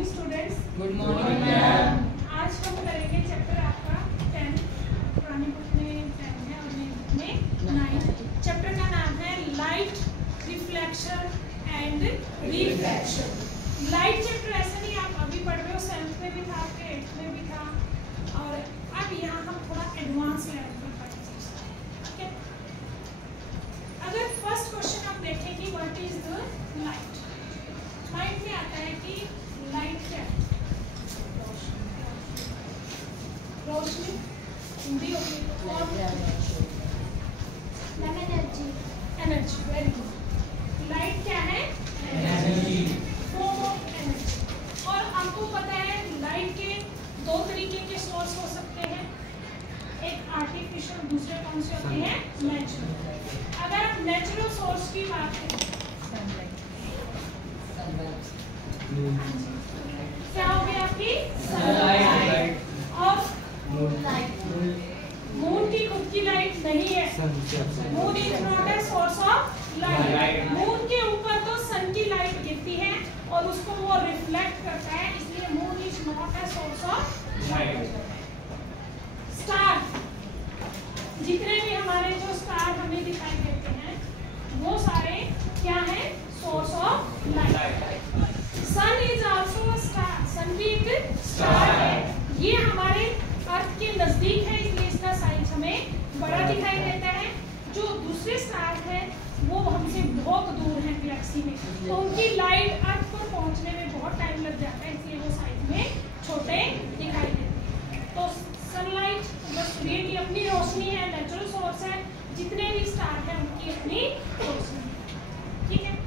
Morning students. Good morning ma'am. आज हम करेंगे चैप्टर आपका 10, पुराने बुक में 10 है और नई बुक में 9। चैप्टर का नाम है light, reflection and refraction. Light chapter ऐसा नहीं आप अभी पढ़ रहे हो, 7th में भी था, आपके 8th में भी था, और अब यहाँ हम थोड़ा एडवांस लेवल पर पढ़ेंगे। ठीक है, अगर फर्स्ट क्वेश्चन आप देखें कि what is the light. Light में आता है कि लाइट क्या है? रोशनी हिंदी होगी और energy. Energy, very good. Light क्या है? Energy, form of energy. और आपको पता है लाइट के दो तरीके के सोर्स हो सकते हैं, एक आर्टिफिशियल, दूसरे कौन से होते हैं? नेचुरल। अगर आप नेचुरल सोर्स की बात करें, क्या हो गया आपकी? सनलाइट। और मून की खुद की लाइट नहीं है। Moon is not a source of light. Moon के ऊपर तो सन की लाइट गिरती है और उसको वो रिफ्लेक्ट करता है, इसलिए moon is not a source of light. Star, जितने भी हमारे जो स्टार हमें दिखाई देते हैं वो सारे क्या है? Source of light. Sun is also star, sun भी एक स्टार है। ये हमारे अर्थ के नजदीक है, इसलिए इसका साइज हमें बड़ा दिखाई देता है। जो दूसरे स्टार है वो हमसे बहुत दूर है गैलेक्सी में, तो उनकी लाइट अर्थ को पहुंचने में बहुत टाइम लग जाता है, इसलिए वो साइज में छोटे दिखाई देते हैं। तो सनलाइट सूर्य की अपनी रोशनी है, नेचुरल सोर्स है। जितने भी स्टार हैं उनकी अपनी रोशनी है। ठीक है,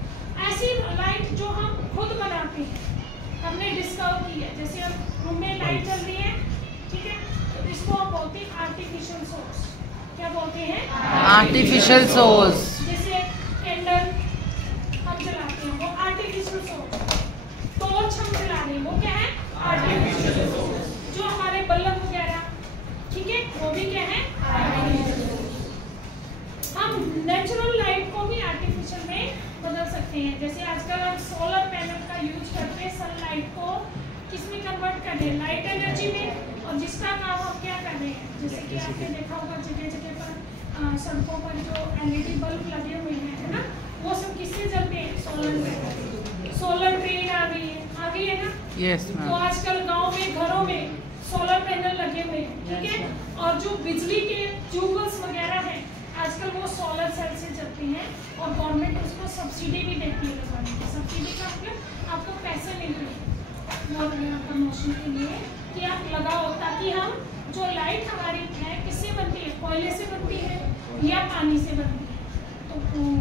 ऐसी लाइट जो हम खुद बनाते हैं, हमने डिस्कवर की है। जैसे अब रूम में लाइट चल रही है, ठीक है, तो इसको हम बोलते हैं आर्टिफिशियल सोर्स। क्या बोलते हैं? Artificial source. जैसे कैंडल हम जलाते हैं, वो आर्टिफिशियल सोर्स। टॉर्च हम जला रहे हैं, वो क्या है? Artificial source. जो हमारे बल्ब वगैरह, ठीक है, वो भी क्या है? Artificial source. हम नेचुरल लाइट को भी आर्टिफिशियल में बदल सकते हैं। जैसे आजकल हम सोलर पैनल का यूज करते हैं, सनलाइट को किसमें कन्वर्ट कर रहे हैं? लाइट एनर्जी में। और जिसका काम हम क्या कर रहे हैं, जैसे कि आपने देखा होगा जगह जगह पर सड़कों पर जो LED बल्ब लगे हुए हैं, है ना, वो सब किससे जलते हैं? सोलर से। सोलर ट्रेन आ गई है ना। Yes ma'am. तो आजकल गांव में घरों में सोलर पैनल लगे हुए हैं, ठीक है। और जो बिजली के ट्यूबवेल्स वगैरह हैं आजकल वो सोलर सेल से चलती हैं, और गवर्नमेंट उसको सब्सिडी भी देती है लगवाने की। सब्सिडी का मतलब आपको पैसे मिल रहे हैं प्रमोशन के लिए कि आप लगाओ, ताकि हम जो लाइट हमारी है किससे बनती है? कोयले से बनती है या पानी से बनती है? तो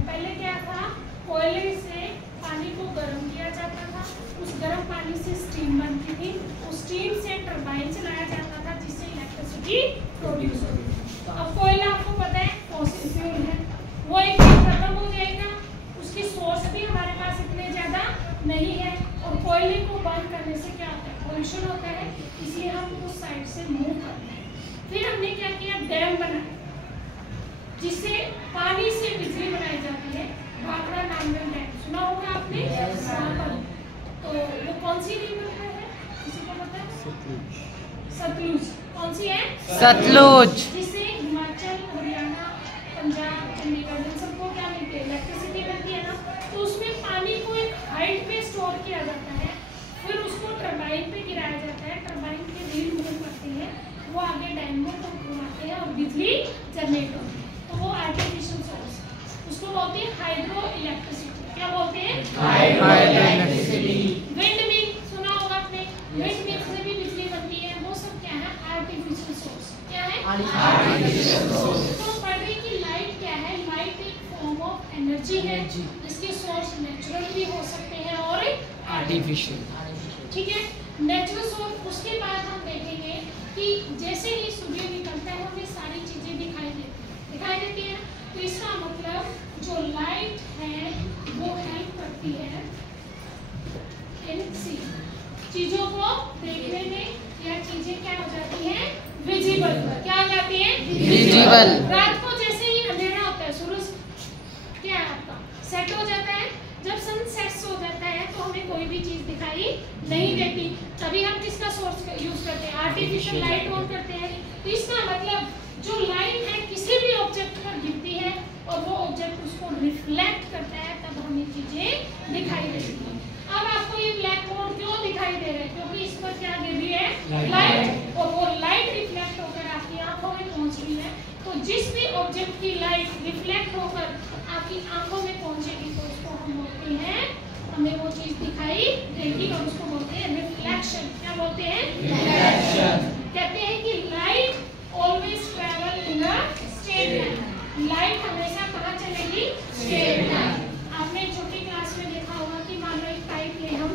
पहले क्या था, कोयले से पानी को गर्म किया जाता था, उस गर्म पानी से स्टीम बनती थी, उस स्टीम से टरबाइन चलाया जाता था जिससे इलेक्ट्रिसिटी प्रोड्यूस होती थी। अब कोयला आपको पता है फॉसिल फ्यूल है, वो एक दिन खत्म हो जाएगा, उसकी सोर्स भी हमारे पास इतने ज़्यादा नहीं है, और कोयले को बर्न करने से क्या होता है? पोल्यूशन होता है, इसलिए हम उस साइड से मूव करते हैं। फिर हमने क्या किया? डैम बनाया, जिससे पानी से बिजली बनाई जाती है। भाखड़ा नाम में डैम सुना होगा आपने? तो वो कौन सी रिवर है? किसी को पता है? सतलुज। कौन सी है? सतलुज। जिससे हिमाचल, हरियाणा, पंजाब, चंडीगढ़ इन सबको क्या मिलती है? इलेक्ट्रिसिटी मिलती है ना। तो उसमें पानी को एक हाइट पे स्टोर किया जाता है, फिर उसको टरबाइन पे गिराया जाता है, टरबाइन के व्हील मूव करते हैं, वो आगे डैम को घुमाते हैं और बिजली जनरेट होती है। तो वो आर्टिफिशियल सोर्स, उसको बोलते हैं हाइड्रो इलेक्ट्रिसिटी। क्या बोलते हैं? Hydro electricity. विंड मिल सुना होगा आपने, विंड मिल से भी बिजली बनती है, वो सब क्या है? Artificial source. क्या है? Artificial source. तो पढ़ रहे कि लाइट क्या है? लाइट एक फॉर्म ऑफ एनर्जी है, जिसके सोर्स नेचुरल भी हो सकते हैं और आर्टिफिशियल। ठीक है, नेचुरल सोर्स। उसके बाद हम देखेंगे कि जैसे ही सूर्य निकलता है हमें सारी चीजें दिखाई देती है। तो इसका मतलब जो लाइट है वो हेल्प करती है इन चीजों को देखने में, या चीजें क्या हो जाती हैं? विजिबल। क्या हो जाती है? विजिबल। रात को जैसे ही अंधेरा होता है, सूरज क्या है आपका सेट हो जाता है, जब सन सेट हो जाता है तो हमें कोई भी चीज दिखाई नहीं देती, तभी हम किसका सोर्स यूज करते हैं, आर्टिफिशियल लाइट ऑन करते हैं। तो इसका मतलब जो लाइट है किसी भी ऑब्जेक्ट पर गिरती है और वो ऑब्जेक्ट उसको रिफ्लेक्ट करता है, तब हमें चीजें दिखाई देती है। अब आपको ये ब्लैक बोर्ड क्यों दिखाई दे रहा है, क्योंकि इस पर क्या गिर रही है, लाइट, और वो लाइट रिफ्लेक्ट होकर आपकी आंखों में पहुंच रही है। तो जिस भी ऑब्जेक्ट की लाइट रिफ्लेक्ट होकर आपकी आंखों में पहुंचेगी तो उसको हम बोलते हैं, हमें वो चीज दिखाई देगी और उसको बोलते हैं रिफ्लेक्शन। क्या बोलते हैं, रिफ्लेक्शन। कहते हैं कि light always travel in a straight line. Light हमेशा कहाँ चलेगी, स्ट्रेट लाइन। आपने छोटी क्लास में देखा होगा कि मान लो एक पाइप ले हम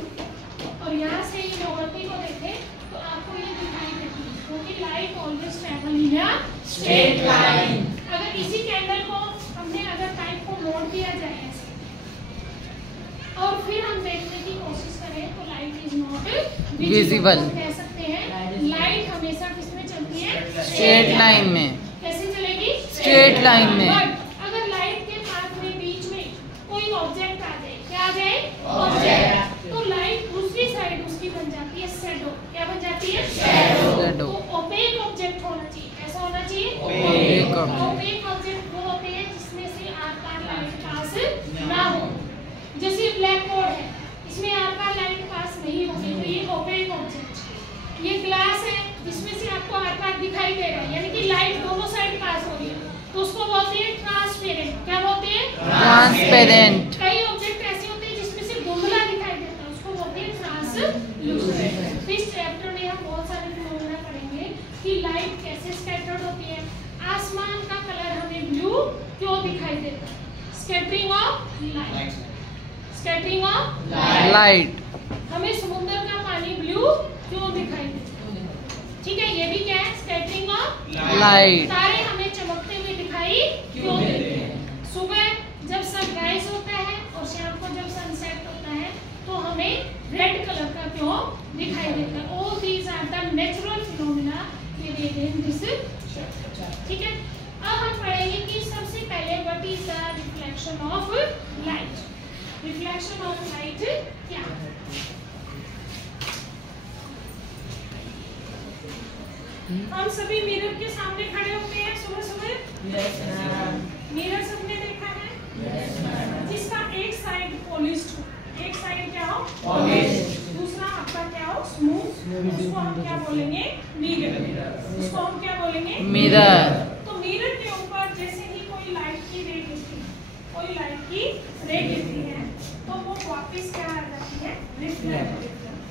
और यहाँ से ये मोमबत्ती को देखें तो आपको ये दिखाई देती है, क्योंकि light always travel in a straight line. अगर इसी कैंडल को हमने अगर पाइप को मोड़ दिया जाए ऐसे और फिर हम देखने की कोशिश करें तो लाइट इज नॉट विजिबल। कह सकते हैं लाइट हमेशा किसमें चलती है, स्ट्रेट लाइन में। कैसे चलेगी, स्ट्रेट लाइन में। अगर लाइट के पाथ में बीच में कोई ऑब्जेक्ट आ जाए, क्या आ जाए, ऑब्जेक्ट, तो लाइट दूसरी साइड उसकी बन जाती है शैडो। क्या बन जाती है, शैडो। तो ओपेक ऑब्जेक्ट होना चाहिए। कैसा होना चाहिए, ओपेक ऑब्जेक्ट वो होते हैं जिसमें से आर-पार लाइट पास ना हो। जैसे ब्लैक बोर्ड है, इसमें आर-पार लाइट पास नहीं होगी, तो ये ओपेक ऑब्जेक्ट। ये ग्लास है जिसमें से आपको आर-पार दिखाई दे रहा है, यानी कि लाइट दोनों साइड पास हो रही है, तो उसको बोलते हैं ट्रांसपेरेंट। क्या बोलते हैं, ट्रांसपेरेंट। कई ऑब्जेक्ट ऐसे होते हैं जिसमें से धुंधला दिखाई देता है, उसको बोलते हैं ट्रांसलूसेंट। तो इस चैप्टर में हम बहुत सारे फिनोमेना पढ़ेंगे कि लाइट कैसे स्कैटर्ड होती है, आसमान का कलर हमें ब्लू क्यों दिखाई देता है, scattering of light, scattering of light. हमें समुद्र का पानी ब्लू क्यों दिखाई देता है, ठीक है, ये भी क्या है, स्कैटरिंग ऑफ लाइट। तारे हमें चमकते हुए दिखाई क्यों देते हैं, सुबह जब सनराइज होता है और शाम को जब सनसेट होता है तो हमें रेड कलर का क्यों दिखाई देता है। All these are the natural phenomena in this chapter, ठीक है। अब हम पढ़ेंगे कि सबसे पहले what is the reflection of light. Reflection of light क्या है, हम सभी मिरर के सामने खड़े होते हैं सुबह सुबह, मिरर सबने देखा है, जिसका एक साइड पॉलिश्ड हो, एक साइड क्या हो, पॉलिश्ड, दूसरा आपका क्या हो, स्मूथ, उसको हम क्या बोलेंगे, मिरर। उसको हम क्या बोलेंगे, मिरर। तो मिरर के ऊपर जैसे ही कोई लाइट की रे गिरती है, कोई लाइट की रे गिरती है तो वो वापस क्या आ जाती है, रिफ्लेक्ट।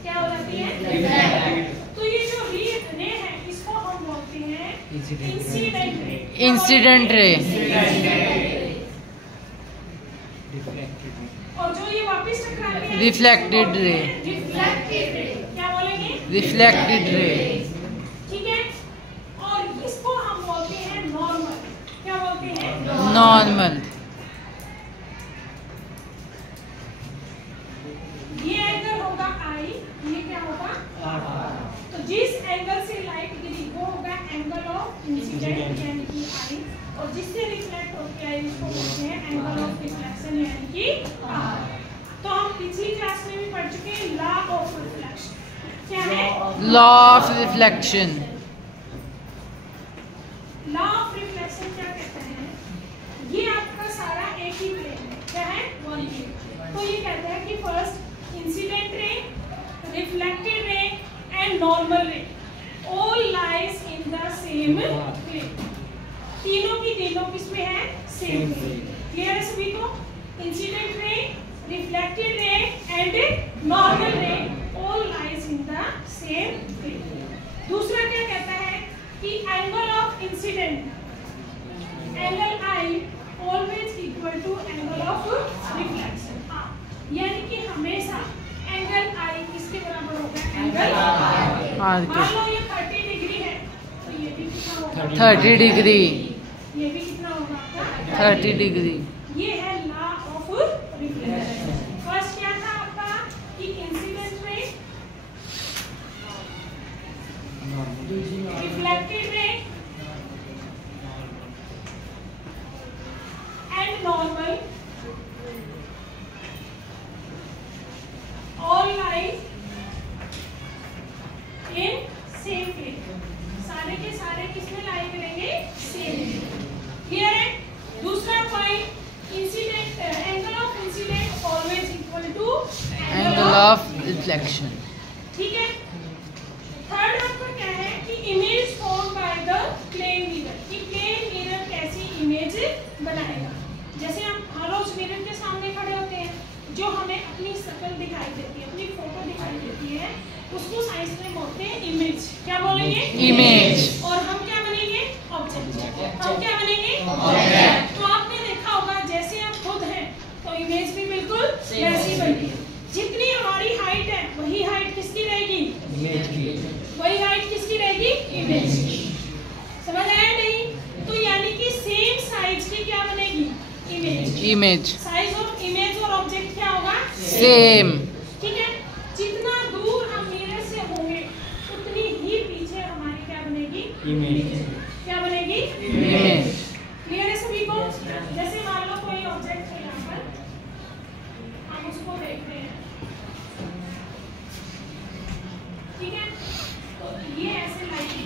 क्या हो जाती है, रिफ्लेक्ट। तो ये जो रे है इसको हम बोलते हैं इंसिडेंट रे। Incident ray. और जो ये वापस टकराती है, रिफ्लेक्टेड रे। रिफ्लेक्टेड रे। क्या बोलेंगे, रिफ्लेक्टेड रे। ठीक है। और इसको हम बोलते हैं नॉर्मल। क्या बोलते हैं, नॉर्मल। ये एंगल होगा आई, ये क्या होगा, तो जिस एंगल से लाइट गिरी वो होगा एंगल ऑफ इंसिडेंट यानी कि आई, और जिससे रिफ्लेक्ट होती है इसको बोलते हैं एंगल ऑफ रिफ्लेक्शन यानी कि आर। तो हम पिछली क्लास में भी पढ़ चुके हैं लॉ ऑफ रिफ्लेक्शन। क्या है, law of reflection. Law of reflection क्या कहता है, ये आपका सारा एक ही प्लेन है, क्या है, वन प्लेन। तो ये कहता है कि first incident ray, reflected ray and normal ray all lies in the same plane. तीनों की तीनों किसमें है, सेम प्लेन। क्लियर है सभी को, incident ray, reflected ray and normal ray all lies in the same plane. दूसरा क्या कहता है कि angle of incident, angle I always equal to angle of reflection, यानी कि हमेशा एंगल आई किसके बराबर होगा, एंगल आर। मान लो ये 30 डिग्री है तो ये भी कितना होगा, 30 डिग्री। ये भी कितना होगा आपका, 30 डिग्री। ये है लॉ ऑफ रिफ्लेक्शन। फर्स्ट क्या था आपका कि incident ray, reflected ray and normal all lies reflection. ठीक है। थर्ड आपका क्या है कि image form by the plane mirror, कि प्लेन मिरर कैसी इमेज बनाएगा। जैसे हम हर रोज मिरर के सामने खड़े होते हैं, जो हमें अपनी शक्ल दिखाई देती है, अपनी फोटो दिखाई देती है, उसको साइंस में बोलते हैं इमेज। क्या बोलेंगे? इमेज। और हम क्या बनेंगे? ऑब्जेक्ट। हम क्या बनेंगे? ऑब्जेक्ट। तो आपने देखा होगा जैसे हम खुद हैं तो इमेज भी बिल्कुल वैसी बनती है। जितनी हमारी हाइट है वही हाइट किसकी रहेगी? इमेज की। वही हाइट किसकी रहेगी? इमेज की। समझ आया नहीं? तो यानी कि सेम साइज की क्या बनेगी? Image. Image. Size of image और ऑब्जेक्ट क्या होगा? सेम। ठीक है। जितना दूर हम मिरर से होंगे उतनी ही पीछे हमारी क्या बनेगी? इमेज। क्या बनेगी? इमेज। क्लियर है सभी को? जैसे मान लो कोई ऑब्जेक्ट है यहाँ पर, हम उसको देख रहे हैं, ठीक है। तो ये ऐसे लाइट है,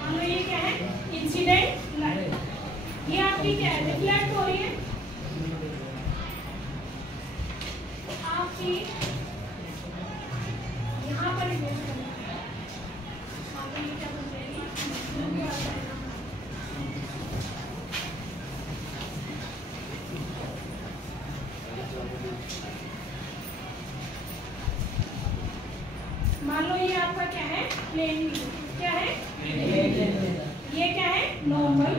मान लो ये क्या है? Incident light. ये आपकी क्या है? रिफ्लेक्ट हो रही है। आपकी यहाँ पर इमेज बन रही है, वहाँ पर ये क्या बन जाएगी? मान लो ये आपका क्या है? Plane mirror. क्या है? ये क्या है? नॉर्मल।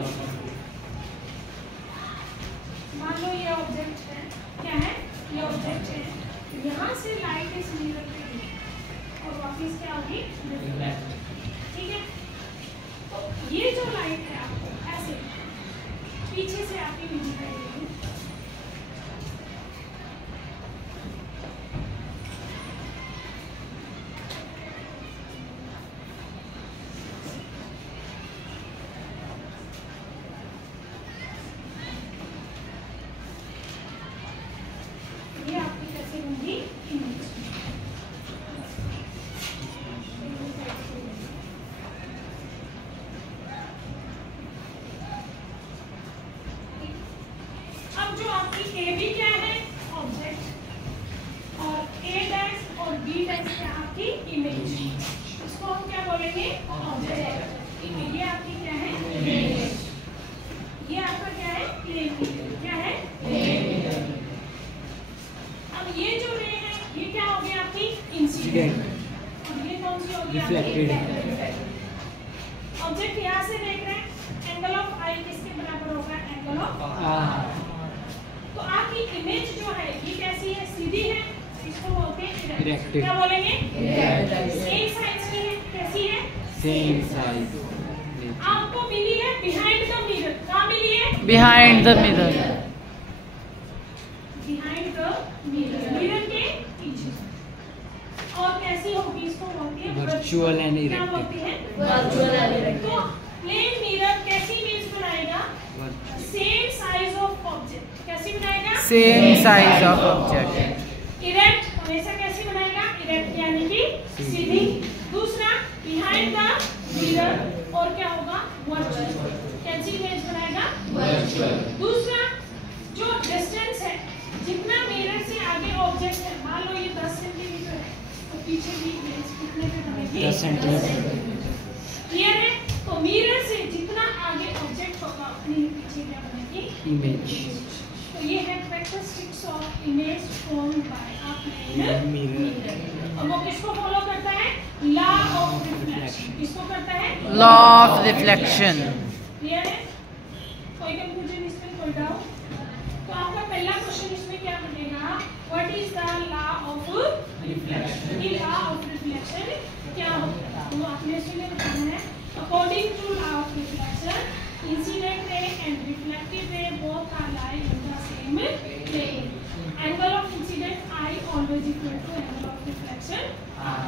मान लो ये ऑब्जेक्ट है। क्या है? ये ऑब्जेक्ट है। यहाँ से लाइट इस मिरर पे गिरी और वापस क्या होगी? ठीक है। तो ये जो लाइट है आपको ऐसे पीछे से आपकी दिखाई देगी। ये आपकी कैसे होंगी? इमेज। अब जो आपकी ए बी क्या है? ऑब्जेक्ट। और ए डैश और बी डैश क्या आपकी? इमेज। इसको हम क्या बोलेंगे? ऑब्जेक्ट। ये आपकी क्या है? इमेज। ये आपका क्या है? Plane mirror. क्या है? Plane mirror. अब ये जो रे है ये क्या हो गई आपकी? इंसिडेंट। और ये कौन सी होगी? रिफ्लेक्टेड। ऑब्जेक्ट यहाँ से देख रहे हैं, एंगल ऑफ आई किसके बराबर होगा? Angle of. तो आपकी इमेज जो है ये कैसी है? सीधी है, इसको बोलते हैं इरेक्ट। क्या बोलेंगे? सेम साइज की है। कैसी है? Same size. आपको मिली है बिहाइंड द मिरर। कहाँ मिली है? Behind the mirror. Behind the mirror, mirror के पीछे। और कैसी होगी? इसको बोलती है वर्चुअल एंड क्या इरेक्ट। बोलती है? Virtual and erect. तो प्लेन मिरर कैसी इमेज बनाएगा? Same size of object. कैसी बनाएगा? Same size of object. Erect हमेशा कैसी बनाएगा? इरेक्ट यानी कि सीधी। दूसरा बिहाइंड द मिरर और क्या होगा? वर्चुअल। कैसी इमेज बनाएगा? वर्चुअल। दूसरा जो डिस्टेंस है, जितना मिरर से आगे ऑब्जेक्ट है, मान लो ये 10 सेंटीमीटर है तो पीछे भी इमेज कितने पे बनेगी? 10 सेंटीमीटर। क्लियर है? तो मिरर से जितना आगे ऑब्जेक्ट होगा उतनी ही पीछे क्या बनेगी? इमेज। तो ये है characteristics of image formed by a plane mirror. और वो किसको फॉलो करता है? Law of reflection. किसको करता है? Law of reflection. क्लियर है? कोई कंफ्यूजन इसमें? कोई डाउट? तो आपका पहला क्वेश्चन इसमें क्या बनेगा? What is the law of reflection? ये लॉ ऑफ रिफ्लेक्शन क्या होता है? तो आपने इसमें बताना है according to law of reflection incident ray and reflected ray both are lie in the same plane. Angle of incident i always equal to angle of reflection are.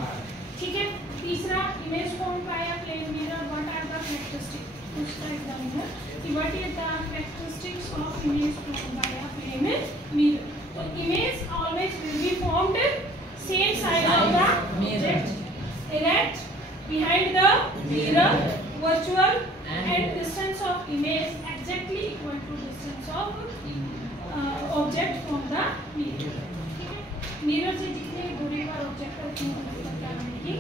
ठीक है। तीसरा image form by a plane mirror, what are the characteristics? उसका exam है कि what is the characteristics of image form by a plane mirror. तो image always will be formed same side of the object, erect, behind the mirror, virtual, and distance of image exactly equal to distance of object from the mirror. ठीक है। Mirror से जितनी दूरी पर object की